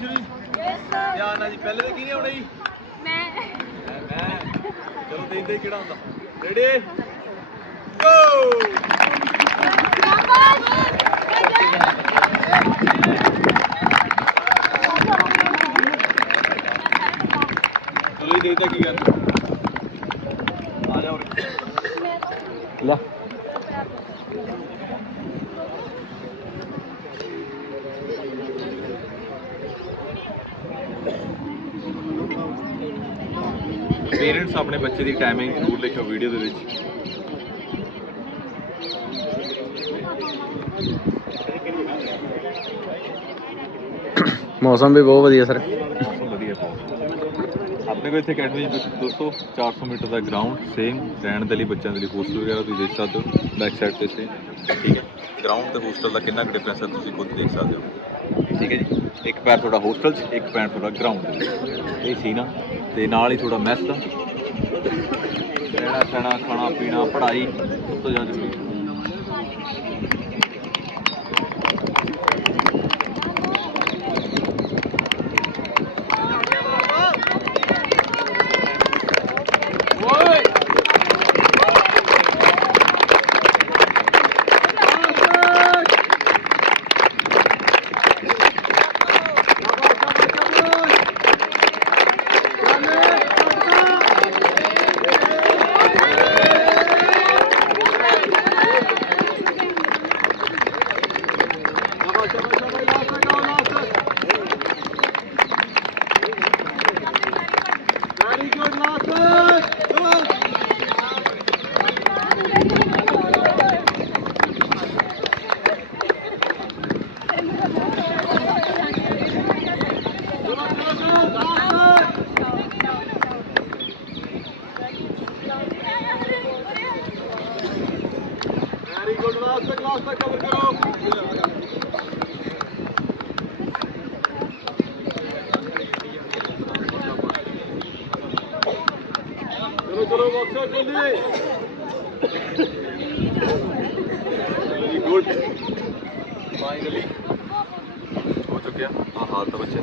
ਸ਼ੁਰੂ? ਧਿਆਨ ਨਾਲ ਜੀ ਪਹਿਲੇ ਤੇ ਕੀ ਨਹੀਂ ਆਉਣਾ ਜੀ? ਮੈਂ। ਮੈਂ ਚਲੋ ਦੇਖਦੇ ਕਿਹੜਾ ਹੁੰਦਾ। ਰੈਡੀ ਗੋ ਚਲੋ ਜੀ ਦੇਖਦੇ ਕੀ ਕਰਨਾ ਆ ਜਾ ਉਰੇ। ਲੈ। ਪੇਰੈਂਟਸ ਆਪਣੇ ਬੱਚੇ ਦੀ ਟਾਈਮਿੰਗ ਜ਼ਰੂਰ ਲਿਖਿਓ ਵੀਡੀਓ ਦੇ ਵਿੱਚ। ਮੌਸਮ ਵੀ ਬਹੁਤ ਵਧੀਆ ਸਰ। ਵਧੀਆ ਬਹੁਤ ਆਪਣੇ ਕੋਲ ਇੱਥੇ ਅਕੈਡਮੀ ਵਿੱਚ ਦੋਸਤੋ 400 ਮੀਟਰ ਦਾ ਗਰਾਊਂਡ ਸੇਮ ਰਹਿਣ ਦੇ ਲਈ ਬੱਚਿਆਂ ਦੇ ਲਈ ਹੋਸਟਲ ਵਗੈਰਾ ਤੁਸੀਂ ਦੇਖ ਸਕਦੇ ਹੋ। ਬੈਕ ਸਾਈਡ ਤੇ ਸੇ ਠੀਕ ਹੈ। ਗਰਾਊਂਡ ਤੇ ਹੋਸਟਲ ਦਾ ਕਿੰਨਾ ਕੁ ਡਿਫਰੈਂਸ ਹੈ ਤੁਸੀਂ ਖੁਦ ਦੇਖ ਸਕਦੇ ਹੋ। ਠੀਕ ਹੈ ਜੀ। ਇੱਕ ਪੈਰ ਤੁਹਾਡਾ ਹੋਸਟਲ 'ਚ ਇੱਕ ਪੈਰ ਤੁਹਾਡਾ ਗਰਾਊਂਡ ਇਹ ਸੀ ਨਾ ਤੇ ਨਾਲ ਹੀ ਥੋੜਾ ਮੈਸ ਦਾ ਰਹਿਣਾ ਸਹਿਣਾ, ਖਾਣਾ ਪੀਣਾ, ਪੜ੍ਹਾਈ, ਸਭ ਤੋਂ ਜ਼ਿਆਦਾ ਜ਼ਰੂਰੀ। ਵੈਰੀ ਗੁੱਡ ਲਾਸਟ ਕਲਾਸ ਦਾ ਕਵਰ ਕਰੋ गुड फाइनली हो चुके हैं। हाँ हाथ तो बच्चे